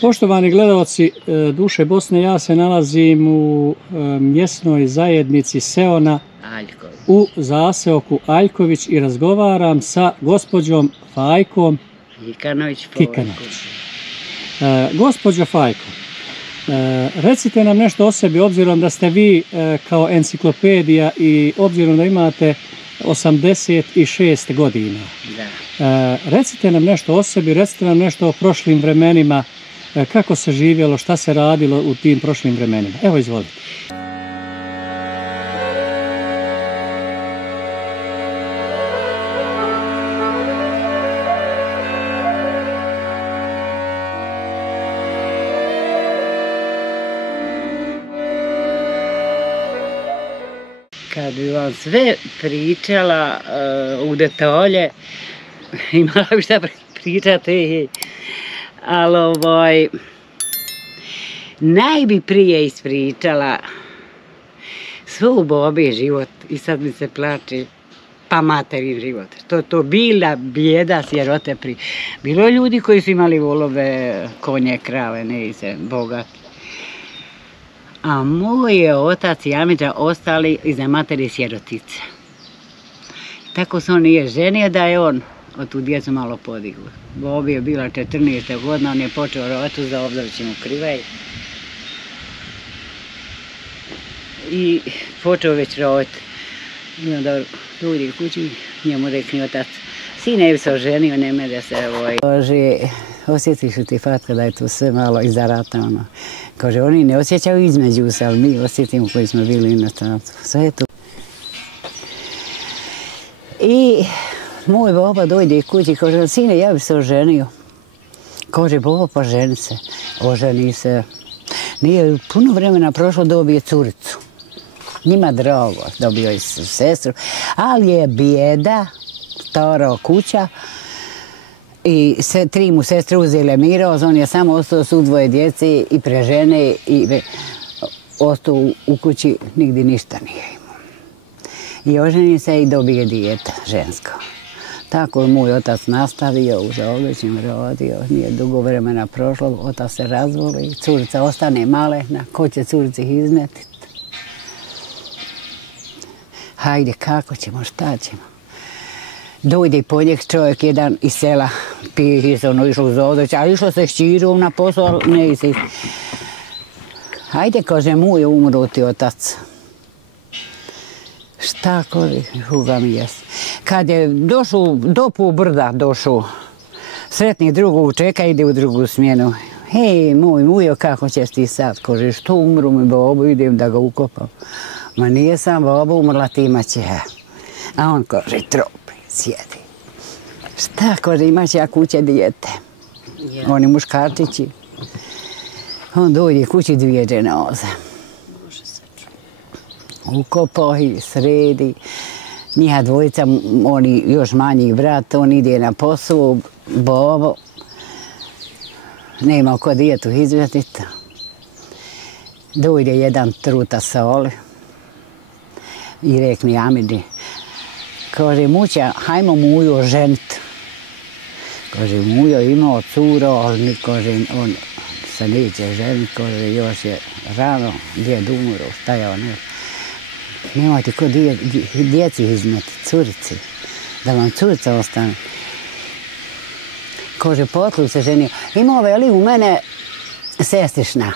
Poštovani gledalci Duše Bosne, ja se nalazim u mjesnoj zajednici Seona u zaseoku Aljković i razgovaram sa gospođom Fajkom Kikanović. Gospođo Fajko, recite nam nešto o sebi, obzirom da ste vi kao enciklopedija i obzirom da imate 86 godina. Recite nam nešto o sebi, recite nam nešto o prošlim vremenima, kako se živjelo, šta se radilo u tim prošlim vremenima. Evo, izvolite. Kad bi vam sve pričala u detalje, imala bi šta pričati, ali najbi prije ispričala svoj bobi život i sad mi se plače, pa materin život. To bila bijeda, sjerote pri. Bilo je ljudi koji su imali volove, konje, krave, ne se, bogati. A moj je otac i amiđa ostali iza materi sjerotice. Tako se on nije ženio da je on od tu djecu malo podigao. Bobi je bila 14. godina, on je počeo rovati za Obzorćem u Krivej. I počeo već rovati. I onda ljudi u kući njemu rekli otac, sine bi se oženio, nema da se Kaže, osjetiš li ti Fatka da je tu sve malo iza rata, ono. Kaže, oni ne osjećaju između se, ali mi osjetimo koji smo bili inostranstvu. Sve je tu. I moj baba dojde kući, kaže, sine, ja bi se oženio. Kaže, baba, pa ženi se. Oženi se. Nije puno vremena prošlo, dobije curicu. Njima drago, dobio je sestru, ali je bijeda, stara kuća. I tri mu sestre uzele mirost, on je samo ostao su dvoje djece i pre žene i ostao u kući, nigdje ništa nije imao. I oženi se i dobije dijete žensko. Tako je moj otac nastavio, u Zaoblićem rodio, nije dugo vremena prošlo, otac se razvoli, curica ostane malena, ko će curici izmetiti? Hajde, kako ćemo, šta ćemo? Dojde po njeg čovjek jedan iz sela, pije se ono išlo u Zaoblić, a išlo se s čirom na posao, ali ne isi. Hajde, kaže, moj je umro ti otac. Šta, kaže, huga mi jes. Kad je došao, do brda došao, sretni drugog čeka, ide u drugu smjenu. Hej, moj mujo, kako ćeš ti sad? Kaže, što umru mi bobu, idem da ga ukopam. Ma nije sam boba umrla, ti imaće. A on kaže, tropi, sjedi. Šta, kaže, imaće ja kuće dijete. Oni muškarčići. On dojde kući dvije dženaze. Ukopao ih, sredi. Njiha dvojica, oni još manji brat, on ide na posao, bobo. Nema ko dijetu izvjetiti. Dojde jedan truta soli. I rekni Amidi, kaže, muća, hajmo muju oženiti. Kaže, mujo imao curo, ali kaže, on se neće ženiti, kaže, još je rano, djed umro, stajao ne. Nemojte ko djeci izmeti, curici, da vam curica ostane. Kaže, potlu se ženio. Imao veli u mene sestrišna.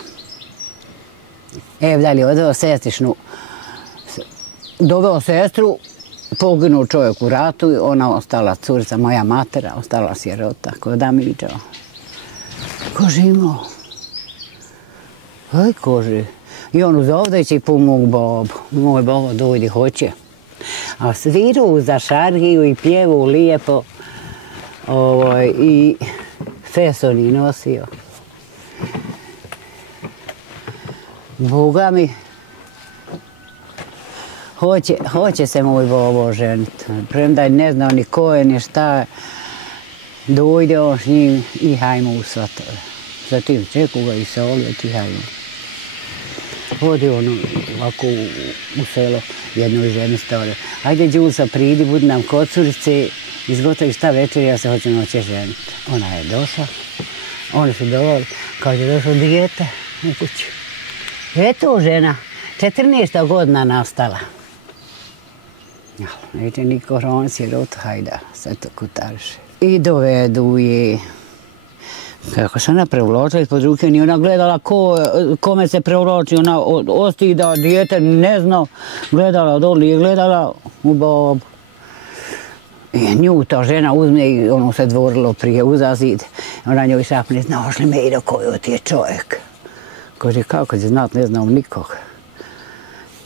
Da li je odveo sestrišnu. Doveo sestru, poginuo čovjek u ratu i ona ostala curica, moja matera, ostala sjerota, kod Amiđao. Kaže, imao. Aj, kaže. I on uzovdajući po mog babu. Moj babo dojde, hoće. A sviru za šargiju i pjevu lijepo. I feson i nosio. Boga mi, hoće se moj babo ženiti. Premda ne znao ni ko je, ni šta je. Dojde on s njim i hajmo u svatove. Zatim čeku ga i solio ti hajmo. Odi on ovako u selo jednoj ženi stvari. Ajde, Đulsa, pridi, budi nam kod curice, izgotovi šta večer, ja se hoću noće ženiti. Ona je došla, Oni su doveli, kad je došlo dijete u kuću. Eto žena, 14. godina nastala. Neće ni korona sirota, hajda, sve to kutariše. I dovedu je. Kako se ona prevločila ispod ruke, nije ona gledala kome se prevloči, ona ostida, dijete ne zna, gledala doli je gledala u babu. I nju ta žena uzme i ono se dvorilo prije uza zid. Ona njoj šapne, znaš li Mejdo koji ti je čovjek? Kaže, kako će znat, ne znam nikog.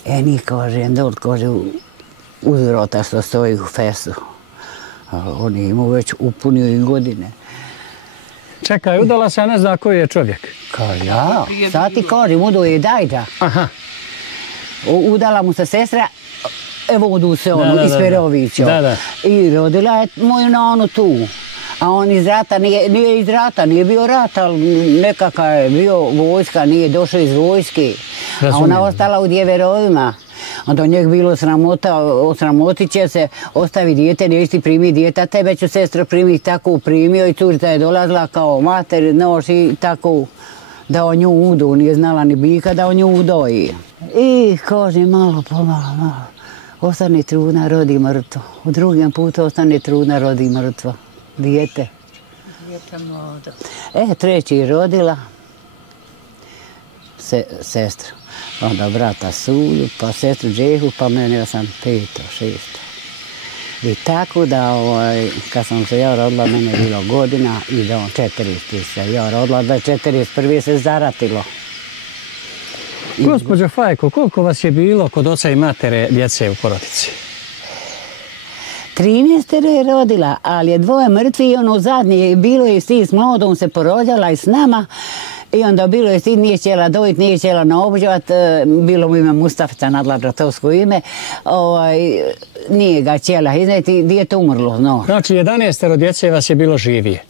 Ni kaže, dol, kaže, uz vrata što stoji u fesu. On je imao već upunio i godine. Čekaj, udala se, a ne zna koji je čovjek. Kaže, ja, sad ti kažem, udo je dajđa. Aha. Udala mu se sestra, vodu se ono, iz Perovića. I rodila je moju nanu tu. A on iz rata, nije iz rata, nije bio rat, ali nekakav je bio vojska, nije došao iz vojske. A ona ostala u Djeverovima. Onda njeg bilo sramota, osramotit će se, ostavi dijete, neće ti primi dijete, a tebe ću sestro primiti, tako primio i curica je dolazila kao mater, noš i tako da on nju udu, nije znala ni bika da on nju udoji. I kaže malo pomalo, ostane trudna, rodi mrtvo. U drugom putu ostane trudna, rodi mrtvo. Dijete. Dijete mlado. Treći rodila sestru. Onda brata Sulju, pa sestru Džehu, pa mene ja sam 5. 6. I tako da, kad sam se ja rodila, mene je bilo godina i da on 40 se ja rodila, da 41. se zaratilo. Gospođo Fajko, koliko vas je bilo kod oca i matere djece u porodici? 13 je rodila, ali je 2 mrtvi i ono zadnje bilo je s mlodom se porođala i s nama. I onda bilo je nije htjela dojiti, nije htjela naobuđavat, bilo mu ime Mustafica, nadlažatovsko ime, nije ga htjela izneti, dijete umrlo, no. Znači 11 djece vas je bilo živije?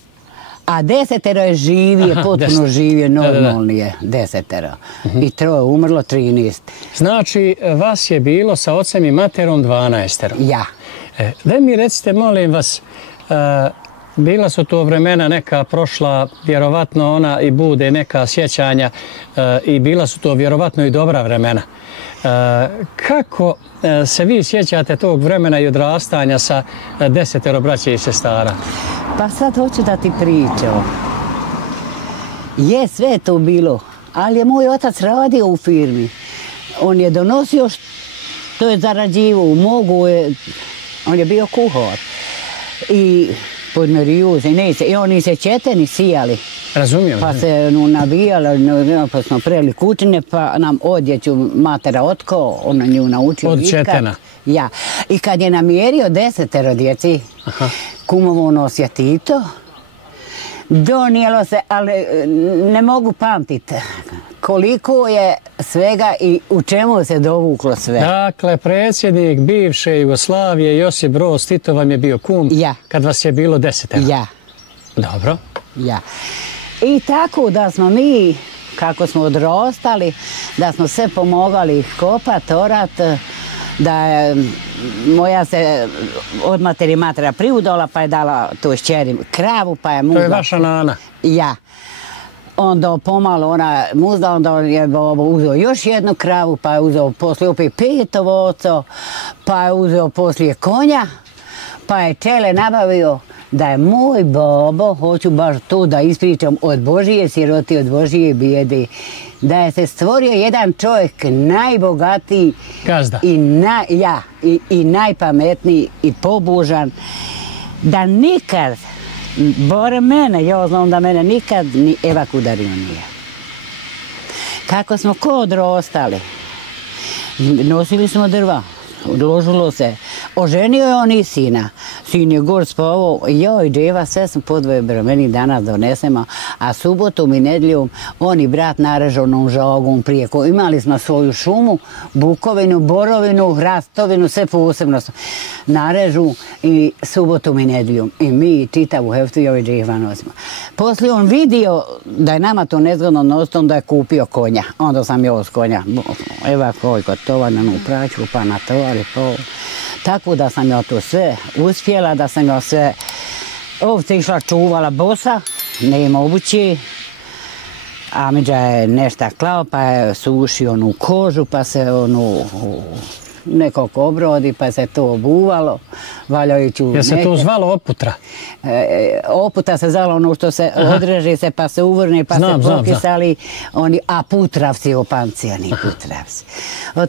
A 10 je živije, potpuno živije, normalni je, 10. I 3 umrlo, 13. Znači vas je bilo sa ocem i materom 12. Ja. Daj mi recite, molim vas, bila su to vremena neka prošla, vjerovatno ona i bude neka sjećanja i bila su to vjerovatno i dobra vremena. Kako se vi sjećate tog vremena i odrastanja sa 10 braće i sestara? Pa sad hoću da ti pričam. Je sve to bilo, ali je moj otac radio u firmi. On je donosio što je zarađivao, on je bio kuhar. I podmerio se, i oni se četeni sijali. Razumijem. Pa se navijali, pa smo preli kućine, pa nam odjeću matera otko, ona nju naučio od četena? Ja. I kad je namjerio 10 djeci, kumovo nosio Tito, donijelo se, ali ne mogu pamtiti koliko je svega i u čemu se dovuklo sve. Dakle, predsjednik bivše Jugoslavije Josip Broz Tito vam je bio kum kad vas je bilo 10. Ja. Dobro. Ja. I tako da smo mi, kako smo odrastali, da smo sve pomogali kopat, orat, da je moja se od matera priudala, pa je dala to šćeri kravu, pa je muzla. To je vaša nana? Ja. Onda pomalo ona muzla, onda je uzeo još jednu kravu, pa je uzeo poslije opet 5 ovoco, pa je uzeo poslije konja, pa je čele nabavio da je moj babo, hoću baš to da ispričam, od Božije siroti, od Božije bijede, da je se stvorio jedan čovjek najbogatiji gazda i najpametniji i pobožan, da nikad, bare mene, ja znam da mene nikad ni evak udario nije. Kako smo odrastali, nosili smo drva, odložilo se. Oženio je on i sina. Sin je gor spavao, ja i dževa, sve smo po 2 bremeni danas donesemo, a subotom i nedjeljom on i brat narežanom žagom prijeko. Imali smo svoju šumu, bukovinu, borovinu, hrastovinu, sve posebno narežu i subotom i nedjeljom. I mi čitavu heftu ja i dževa nosimo. Poslije on vidio da je nama to nezgodno nositi, onda je kupio konja. Onda sam ja s konja, evo koji kod tovarnu praću, pa na tovari, pa tako da sam ja to sve uspjela, da sam ja sve ovce išla čuvala bosa, nema obuće, Amidža je nešto klao, pa je sušio onu kožu, pa se nekako obrodi, pa se to obuvalo, valjajući u Je se to zvalo oputra? Oputa se zvalo ono što se odreže se, pa se uvrne, pa se pokisali, a putravci, opancijani putravci.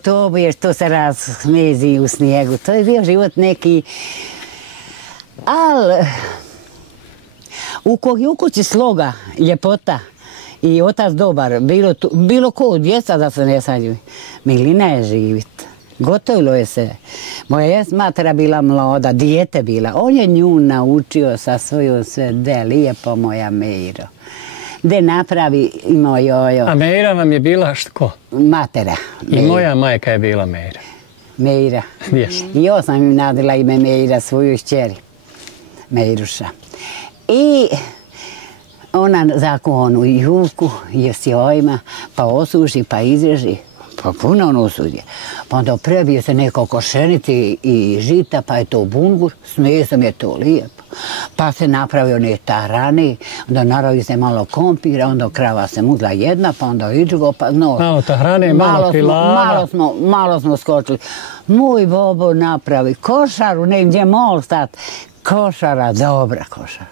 To je što se razmezi u snijegu, to je bio život neki, ali u kog je u kući sloga, ljepota i otac dobar, bilo ko od djeca da se ne sađu, milina je živit. Gotovilo je se. Moja je matera bila mlada, dijete bila. On je nju naučio sa svojom sve, de lijepo moja Mejro. De napravi imao jojo. A Mejra vam je bila što? Matera. I moja majka je bila Mejra. Mejra. I ja sam im nadila ime Mejra, svoju šćeri. Mejruša. I ona zakonu i juku, je sjojima, pa osuši, pa izreži. Pa puno ono osudje. Pa onda prebije se neko košenici i žita, pa je to bungur, s mesom je to lijepo. Pa se napravi one tarani, onda naravi se malo kompira, onda krava se mudla jedna, pa onda i drugo, pa no. Malo tahrane, malo pilava. Malo smo skočili. Moj bobo napravi košaru, ne gdje mol stat. Košara, dobra košara.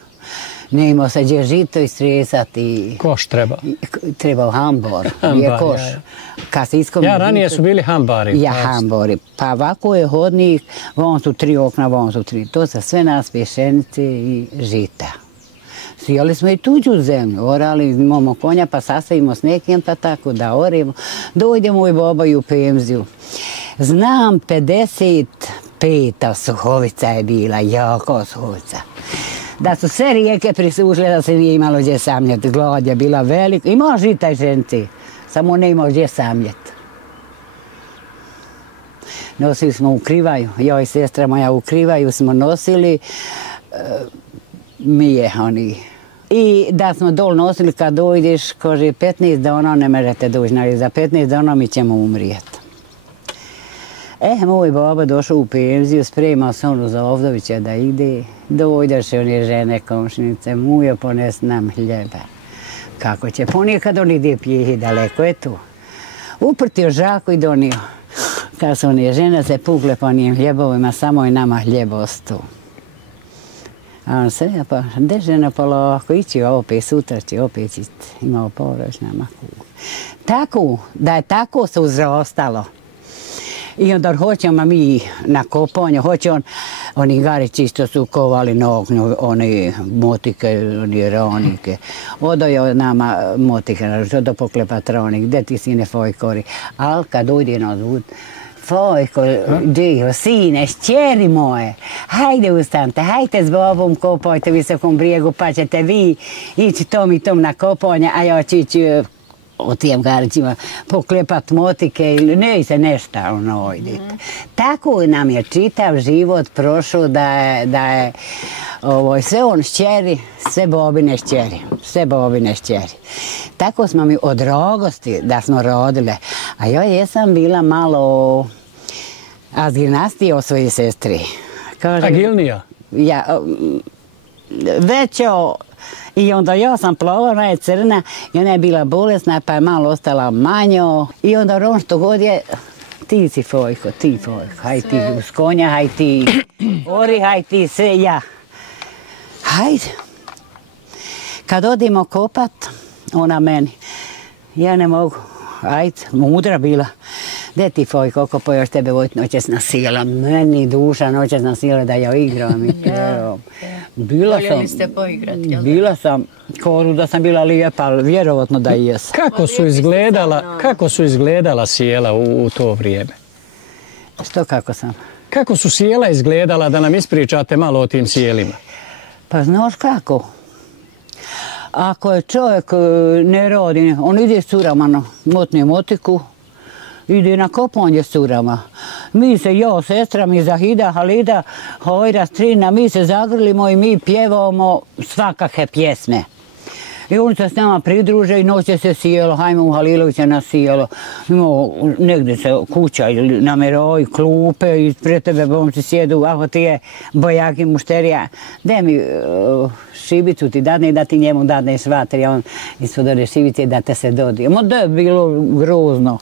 Ne imao se gdje žito istresati. Koš treba? Treba hambor, je koš. Ja, ranije su bili hambari. Ja, hambori. Pa ovako je hodnik, von su 3 okna, von su 3. To su sve nas pješenice i žita. Sijali smo i tuđu zemlju, orali, imamo konja pa sastavimo s nekim pa tako da orimo. Dojdemo i baba i u penziju. Znam 55. Suhovica je bila, jako Suhovica. Da su sve rijeke prisušle, da se nije imalo gdje samljeti. Glad je bila velika. Imao žita i ženci, samo ne imao gdje samljeti. Nosili smo u Krivaju, ja i sestra moja u Krivaju smo nosili mije oni. I da smo dol nosili kad dojdeš, kaže 15 dana ne možete doći, za 15 dana mi ćemo umrijeti. Moj baba došao u penziju, spremao se ono za Ovdovića da ide. Dojdeš one žene komšnice, mujo pones nam hljeba. Kako će? Ponekad on ide pije, daleko je tu. Uprtio žaku i donio. Kad su one žene se pukle po njim hljebovima, samo je nama hljeb ostao. A on se, pa gdje žena polako, ići opet, sutra će opet imao poroć nama kuhu. Tako, da je tako se uzrastalo. I onda hoćemo mi na kopanju, hoće oni garići što su kovali na oknu, one motike, one ranike. Odoje od nama motike, što do poklepa tranik, gdje ti sine Fojkori. Ali kad dojde na zvud, Fojko, djeho, sine, šćeri moje, hajde ustanite, hajte s babom kopajte u Visokom brijegu, pa ćete vi ići tom i tom na kopanje, a ja ću ići o tijem garićima poklepat motike ili ne se nešto odite. Tako nam je čitav život prošao da je sve on šćeri, sve bobine šćeri. Tako smo mi od rogosti da smo rodile. A ja jesam bila malo azginastija o svojoj sestri. Agilnija? Ja, većo. I onda ja sam plava, ona je crna i ona je bila bolesna pa je malo ostala manjo. I onda on što god je, ti si Fojko, haj ti uz konja, haj ti ori, haj ti sve, ja. Hajde. Kad odimo kopat, ona meni, ja ne mogu, hajde, mudra bila. Gdje ti Fojko, kako još tebe vojt noćesna sila, meni duša noćesna sila da ja igram i pevam. Voljeli ste poigrati, jel? Bila sam, koru da sam bila lijepa, ali vjerovatno da i jesam. Kako su izgledala sjela u to vrijeme? Što kako sam? Kako su sjela izgledala, da nam ispričate malo o tim sjelima? Pa znaš kako? Ako je čovjek ne radi, on ide s curama, motne motiku, ide na kopanje s curama. Mi se, ja, sestra mi, Zahida, Halida, Hojra, Strina, mi se zagrlimo i mi pjevamo svakakve pjesme. I oni se s nama pridruže i noće se sjelo, hajmo u Halilovića na sjelo. Imamo negdje se kuća ili nameroj, klupe i pred tebe momci sjedu, ako ti je bojaki mušterija, daj mi šibicu ti dadne i da ti njemu dadneš vatri, a on ispod ode šibice da te se dodije. Ma da je bilo grozno.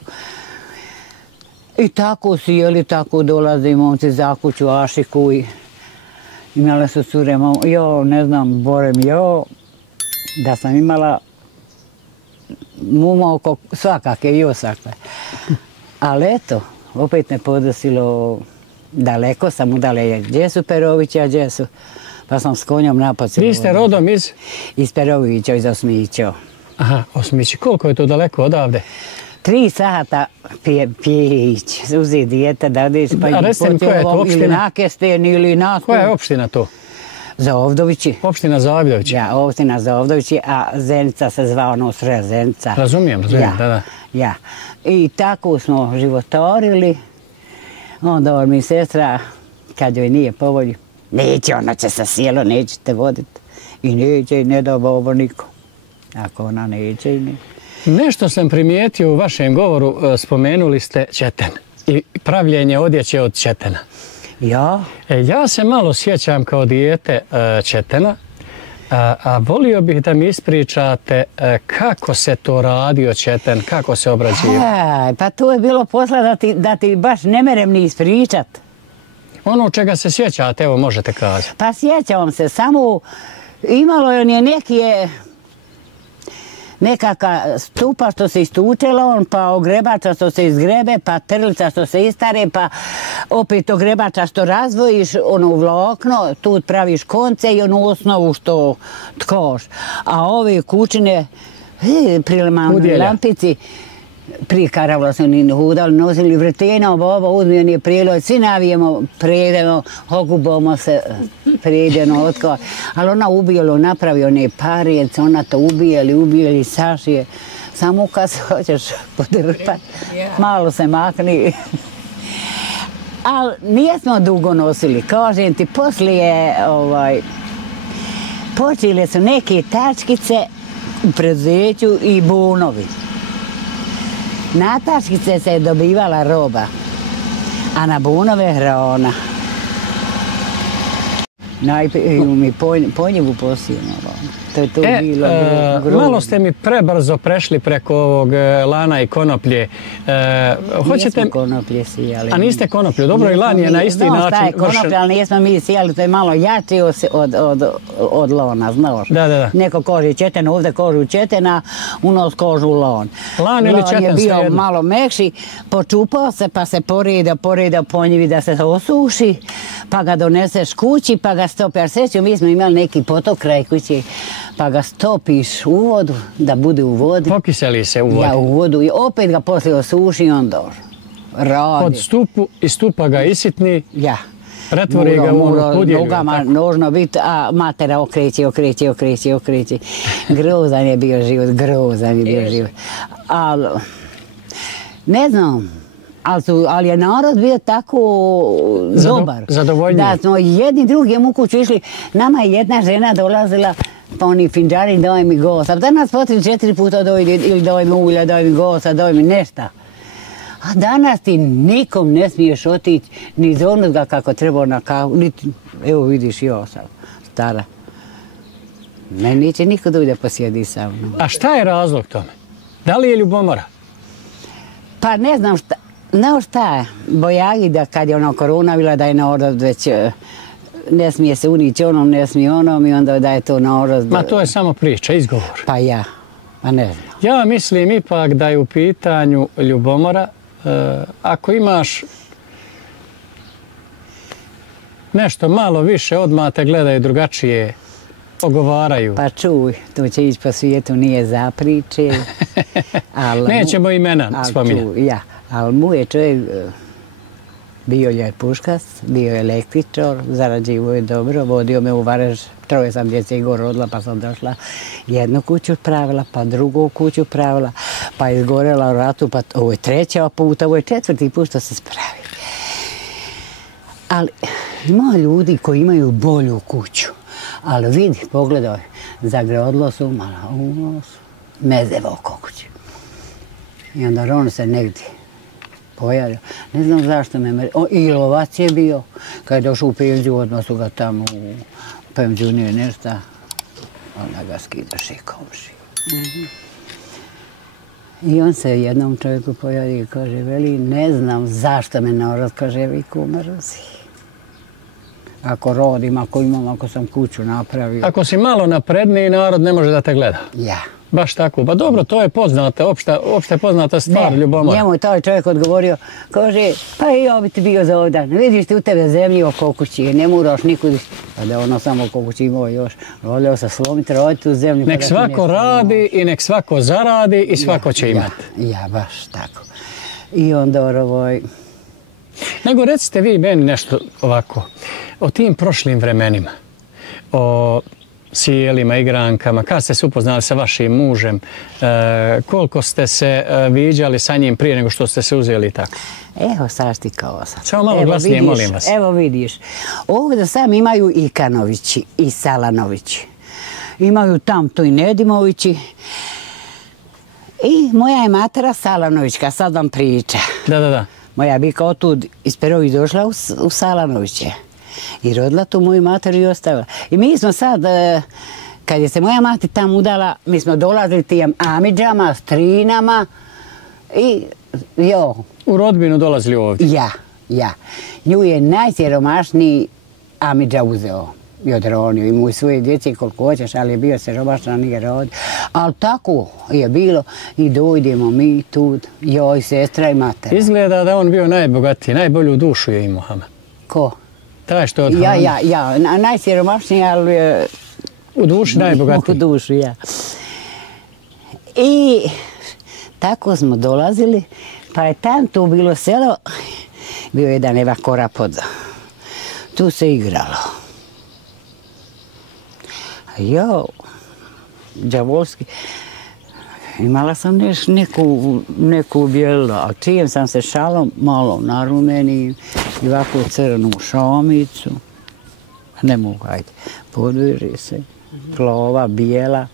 I tako sjeli, tako dolaze momci za kuću, Ašiku i imale su cure, ne znam, borem, da sam imala muma oko svakake i osakle. Ali eto, opet me podesilo daleko sam udalje. Gdje su Perovići, a gdje su? Pa sam s konjom napacila. Vi ste rodom iz? Iz Perovića, iz Osmića. Aha, Osmići. Koliko je to daleko odavde? 3 sata pijeći. Uzi dijete da odeš pa ili na Kesten ili na... Koja je opština to? Zaovdovići. Opština Zaovdovići? Ja, opština Zaovdovići, a Zenica se zvao ono Sre Zenica. Razumijem, da. Ja. I tako smo životorili. Onda mi sestra, kad joj nije po volji, neće, ona će sa sjelo, nećete voditi. I neće, i ne da ovo niko. Ako ona neće i ne. Nešto sam primijetio u vašem govoru, spomenuli ste ćeten i pravljenje odjeće od ćetena. Ja? Ja se malo sjećam kao dijete ćetena, a volio bih da mi ispričate kako se to radio ćeten, kako se obrađivao. Pa to je bilo posla da ti baš ne merem ni ispričat. Ono čega se sjećate, evo možete kazati. Pa sjećam se, samo imalo je nekaka stupa što se istučelo, pa ogrebača što se izgrebe, pa trlica što se istare, pa opet ogrebača što razvojiš, ono vlakno, tu praviš konce i onu osnovu što tkoš. A ove kućine, prilemane lampici, prije karavla su ni hudali, nosili vrtena, baba uzmio nije prijelo, svi navijemo, predemo, okupamo se, predeno, otko. Ali ona ubijelo, napravio one parijence, ona to ubijeli, sašije. Samo kad se hoćeš podrpati, malo se makni. Ali nijesmo dugo nosili, kažem ti, poslije počele su neke tačkice u preduzeću i bunovi. Na tačkice se je dobivala roba, a na bunove hrana. Mi ponjivu posijemo. To je to bilo grozno. Malo ste mi prebrzo prešli preko ovog lana i konoplje. Nismo konoplje sijali. A niste konoplju? Dobro, i lan je na isti način vršen. Znaš šta je konoplje, ali nismo mi sijali, to je malo jače od lona, znaš. Da. Neko koži ćeten, ovdje kožu ćetena, u nos kožu lon. Lan ili ćeten, je bio malo mekši, počupao se pa se poreda ponjivi da se osuši, pa ga doneseš kući, pa ga stopi. Jer sreću, mi smo imali neki potok kraj kući, pa ga stopiš u vodu, da bude u vodi. Pokiseli se u vodi. Ja, u vodu i opet ga poslije osuši i onda radi. Pod stupu i stupa ga isitni. Ja. Pretvori ga u onu pudjelju. Nogama nožno biti, a matera okreće. Grozan je bio život. Ali, ne znam, ali je narod bio tako dobar. Zadovoljniji. Da smo jedni drugim u kuću išli. Nama je jedna žena dolazila, pa oni finđari, daj mi gosa. Danas po 3-4 puta dojde, ili daj mi ulja, daj mi gosa, daj mi nešta. A danas ti nikom ne smiješ otići ni za onoga kako treba na kavu. Evo vidiš, ja sam stara. Meni neće niko dojde posjedi sa mnom. A šta je razlog tome? Da li je ljubomora? Pa ne znam šta. Znao šta je? Bojagi da kad je ona korona bila da je narod već ne smije se unići onom, ne smije onom i onda da je to narod. Ma to je samo priča, izgovor. Pa ja, pa ne znam. Ja mislim ipak da je u pitanju ljubomora. Ako imaš nešto malo više, odmah te gledaju drugačije, ogovaraju. Pa čuj, to će ići po svijetu, nije za priče. Nećemo imena spominjati. Ali mu je čovjek bio je puškas, bio je električar, zarađivo je dobro, vodio me u Varež, 3 sam djece i gore rodila pa sam došla. Jednu kuću pravila, pa drugu kuću pravila, pa izgorela u ratu, pa ovo je 3. puta, ovo je 4. put što se spravi. Ali ima ljudi koji imaju bolju kuću, ali vidi, pogledaj, Zagrodilo se umalo u nos, mezeva oko kuće. I onda on se negdje pojavio. Ne znam zašto me i lovac je bio. Kad je došao u penziju, odmah su ga tamo u penziju nije nešto. Onda ga skidaš i komši. I on se jednom čovjeku pojavio i kaže, veli, ne znam zašto me narod, kaže, viku mrzi. Ako rodim, ako imam, ako sam kuću napravio. Ako si malo napredniji, narod ne može da te gleda. Ja. Baš tako. Pa dobro, to je poznata, opšte poznata stvar ljubomora. Njemu je taj čovjek odgovorio, kaže, pa i ja bi ti bio za ovdan. Vidiš ti u tebe zemlji oko kući, ne moraš nikud. Pa da ono samo oko kući imao još. Volio se slomiti, roditi u zemlju. Nek svako radi i nek svako zaradi i svako će imati. Ja, baš tako. I onda Nego recite vi meni nešto ovako, o tim prošlim vremenima, o sjelima, igrankama, kad ste se upoznali sa vašim mužem, koliko ste se viđali sa njim prije nego što ste se uzeli tako? Evo sad ti kao sad. Samo malo glasnije, molim vas. Evo vidiš, ovdje sam imaju i Kanovići i Salanovići. Imaju tam to i Nedimovići. I moja je matera Salanovićka, sad vam priča. Da. Moja bika otud iz Perovi došla u Salanoviće. I rodila tu moju materu i ostavila. I mi smo sad, kad je se moja mati tam udala, mi smo dolazili tijem amidžama, strinama i U rodbinu dolazili ovdje? Ja. Nju je najsiromašniji amidža uzeo i odronio. Imao i svoje djece koliko hoćeš, ali je bio siromašan, nije rodio. Ali tako je bilo i dojdemo mi tu, joj, sestra i matera. Izgleda da on bio najbogatiji, najbolju dušu je imao Hama. Ko? Taj što je od Ja, najsiromašniji, ali... U duši najbogatiji. U dušu, ja. I tako smo dolazili, pa je tam tu bilo selo, bio jedan Eva Korapod. Tu se igralo. Đavolski, imala sam neku bijelu, a čijem sam se šalom malo na rumeni i ovako crnu šomicu. Ne mogu, ajde, podviri se, plova, bijela,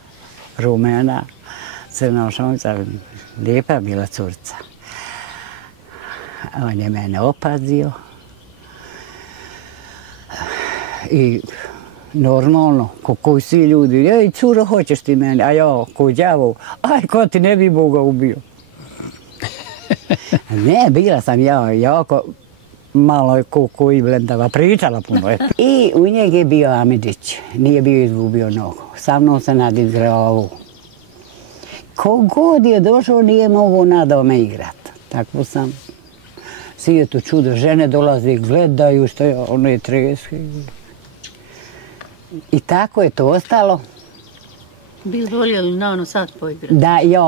rumena, crna šomica, lijepa bila curca. On je mene opazio i normalno, koji svi ljudi, ej, curo, hoćeš ti mene, a ja, ko đavo, aj, ko ti ne bi Boga ubio. Ne, bila sam ja, jako malo ko i blendava, pričala puno. I u njeg je bio Amidžić, nije bio izgubio nogu, sa mnom se nadigrao. Kogod je došao, nije mogao nadao me igrat. Tako sam, svijetu čudo, žene dolaze i gledaju što je, ono je treske. I tako je to ostalo. Bi voljeli na ono sad poigrati? Da, ja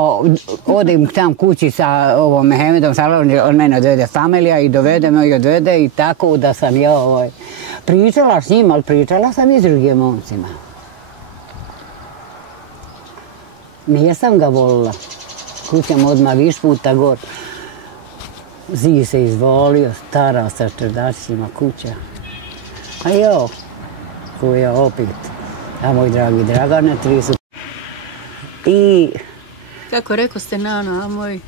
odem tam kući sa ovom Mehemedom Salovom, on mene odvede familija i dovede me i odvede i tako da sam ja pričala s njim, ali pričala sam i s drugim momcima. Nijesam ga volila. Kućam odmah viš puta gor. Zid se izvolio, stara sa čerdačicima kuća. A jo, koja opet. A moj dragi Dragane, 3 su. I... Kako rekao ste, Nano, a moj...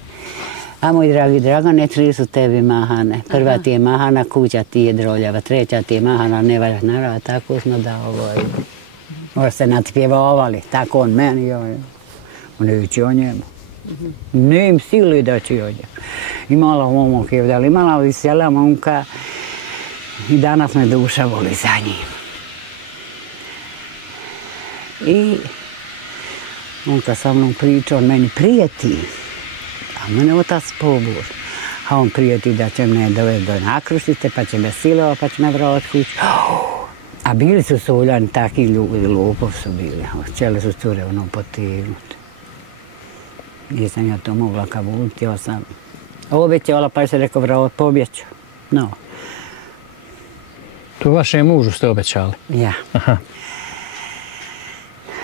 A moj dragi Dragane, 3 su tebi mahane. Prva ti je mahana, kuća ti je droljava. Treća ti je mahana, ne valja narava. Tako smo da možda se natpjevovali. Tako on meni, neće o njemu. Ne im sili da će o njemu. Imala momak je vdala, imala visela momka. I danas me duša voli za njim. I on kad sa mnom priča, on meni prijeti. A mene otac pobor. A on prijeti da će me dovesti do nakrušice, pa će me silova, pa će me vratiti kuću. A bili su soljani, takvi ljudi, lupov su bili. Htjeli su cure ono potegnuti. Nisam ja to mogla kabuliti, ja sam obećala, pa je se rekao vrat, pobjeću. No. Tu vašem mužu ste obećali? Ja. Aha.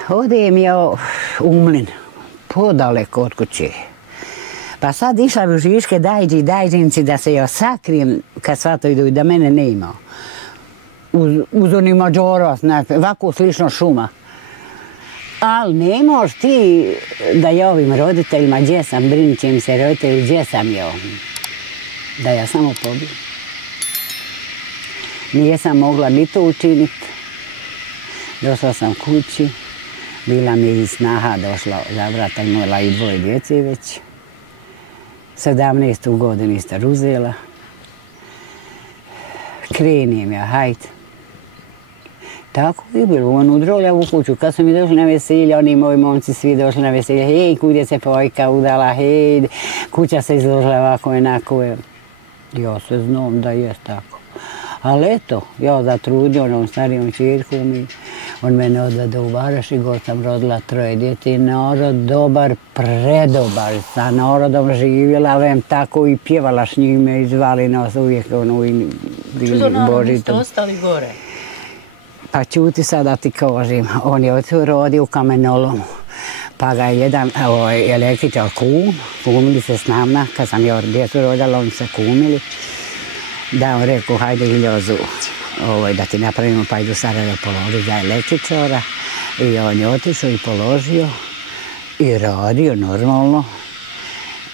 Odem ja u Mlin, podaleko od kuće. Pa sad išla u Žiške dajđinci da se ja sakrijem kad svato idu i da mene ne imao. Uz oni mađora, ovako slično šuma. Ali ne možeš ti da ja ovim roditeljima gdje sam, brinut će mi se roditelji gdje sam ja. Da ja samo pobijem. Nisam mogla ni to učiniti. Došla sam kući, bila mi i snaha došla za vrata, imala i 2 djece već. 17. godinu isto uzela. Krenim ja, hajde. Tako je bilo, u droljavu kuću. Kad su mi došli na veselje, oni moji momci svi došli na veselje. Hej, kudje se pojka udala, hej, kuća se izložila ovako, onako. Ja se znam da je tako. Ali eto, ja zatrudio onom starijom čirkom i on mene odvede u Varaš i gore sam rodila 3 djece. Narod dobar, predobar, sa narodom živjela, vem tako i pjevala s njime i zvali nas uvijek ono i bili Boži. Čudo, ostali gore. Pa čuti sad da ti kažem, on je rodio u kamenolomu. Pa ga je jedan električar kumili se s nama, kad sam ja djecu rodila, oni se kumili. Da on rekao, hajde Iljozu, da ti napravimo, pa idu Sarajevo položiti za električara. I on je otišao i položio i radio normalno.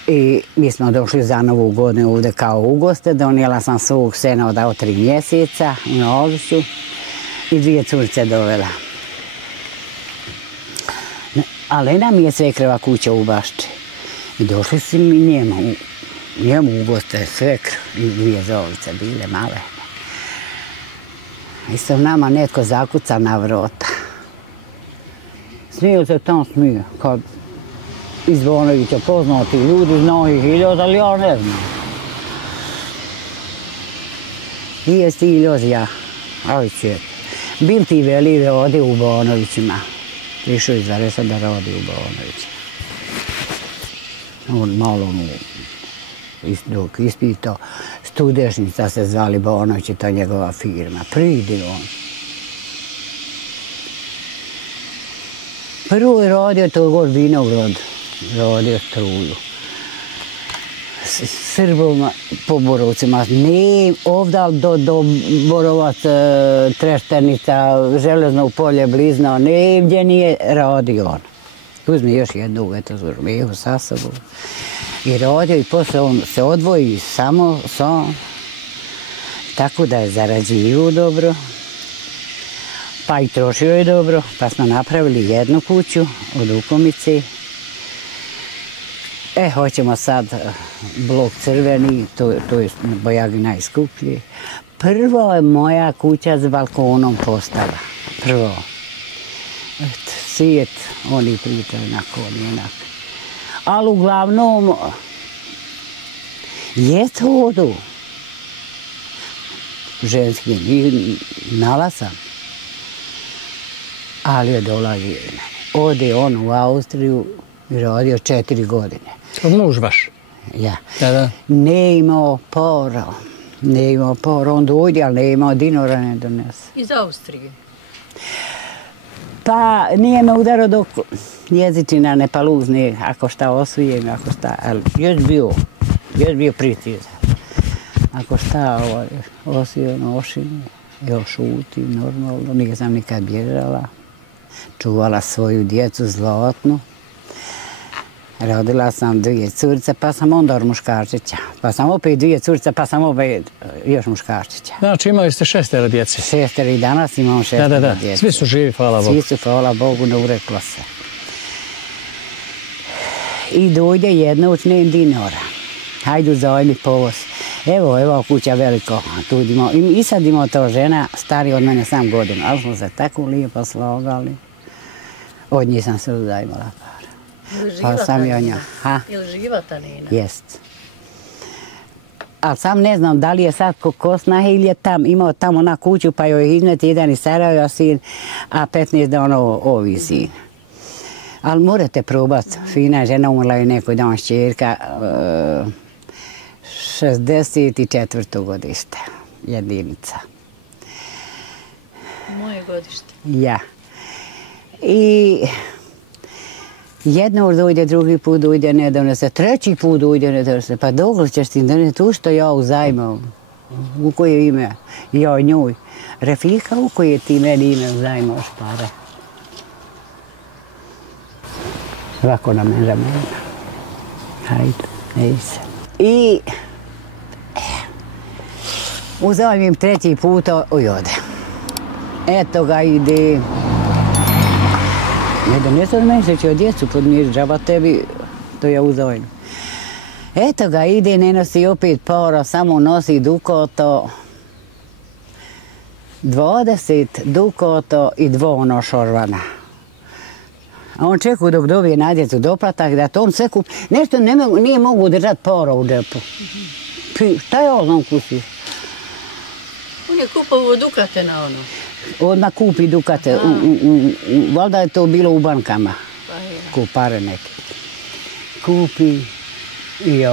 I mi smo došli za Novu godinu ovdje kao u goste, donijela sam svog sena od 3 mjeseca u Noviću i 2 curice dovela. Alena mi je svekreva kuća u Bašči i došli su mi njemu u goste svekr i 2 zovice bile male. I sam nama netko zakuca na vrota. Smiju se tam smiju, kad iz Bonovića poznati ljudi, znao ih Iljoz, ali ja ne znam. I jesi Iljoz ja, ali će. Bil ti veli rodi u Bonovićima. Išao iz Varesa da rodi u Bonovićima. On malo dok ispitao, Studešnica se zvali Bonović i to njegova firma. Pridi on. Prvo je rodio to god vinograd, rodio struju. Srbom po Borovcima, ne ovdje do Borovac, Treštenica, Železno polje blizno, negdje nije radio on. Uzmi još jednu uvetu sa sobom. I rodio i posle on se odvoji samo sam, tako da je zarađivao dobro, pa i trošio je dobro, pa smo napravili jednu kuću od Ukomice. Hoćemo sad blok crveni, to je bojagi najskuplji. Prvo je moja kuća s balkonom postala. Prvo. Svijet, oni pričaju onako, onako. Ali uglavnom, je to odu. Ženski nala sam. Ali je dolazi. Ode on u Austriju i rodio 4 godine. Muž vaš? Ja. Da. Ne imao poro. On dođe, ali ne imao dinora ne donese. Iz Austrije? Pa nije me udarao dok jezičina ne paluzne, ako šta osujem, ako šta, ali još bio pritizan. Ako šta osujem, ošim, još šutim, normalno, nisam nikad bježala. Čuvala svoju djecu zlotnu. Rodila sam 2 curice, pa sam onda od muškarčića. Pa sam opet 2 curice, pa sam opet još muškarčića. Znači imali ste 6 djece? 6 i danas imamo 6 djece. Svi su živi, hvala Bogu. Svi su, hvala Bogu, ne ureklo se. I dojde jedno učnem dinora. Hajdu zajmi povoz. Evo kuća veliko. I sad imao to žena, starija od mene 7 godina, ali smo se tako lijepo slogali. Od njih sam se uzajmala para. Pa sam ja nja. Ili živa Tanina? Jest. Ali sam ne znam da li je sad Kosna ili je imao tamo na kuću pa joj izneti jedan iz Sarajeva sin, a 15 da ono ovi sin. Ali morate probati. Fina žena, umrla je neko dan šćerka, 64. godište, jedinica. Moje godište. Ja. I jedno dojde, drugi put dojde, ne donese, treći put dojde, ne donese. Pa doglo ćeš ti donese tu što ja uzajmao. U koje ime? Ja njoj. Refika, u koje ti meni ime uzajmaš pare? Ovako na mene ramena. Hajde, ne se. I uzavim 3. puta ujode. Eto ga ide. Ne donesu meni se će od djecu podmiriti, džaba tebi, to ja uzavim. Eto ga ide, ne nosi opet para, samo nosi dukato. 20 dukato i 2 ono šorvana. A on čekao dok dobije na djecu doplatak da tom sve kupi. Nešto nije mogu držati para u džepu. Šta ja znam kusi? On je kupovao dukate na ono. Odmah kupi dukate. Valjda je to bilo u bankama. Pare neke. Kupi i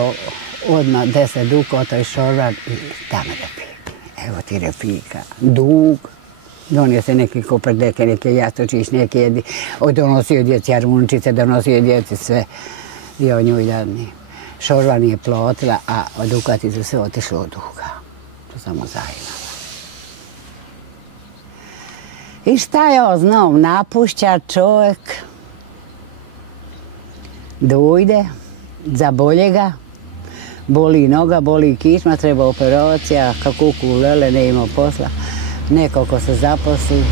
odmah 10 dukata i šorvan i dame da pije. Evo ti repika. Dug. Donio se neki koprdeke, neke jastočić, neke jedi. Donosio djeci jarunčice, donosio djeci sve. I on nju dadni. Šorvan je plotila, a dukati su sve otišli od duga. To samo zajmala. I šta ja znam, napušća čovjek, dojde, zabolje ga, boli noga, boli kičma, treba operacija, kako lele, ne ima posla, neko ko se zaposli.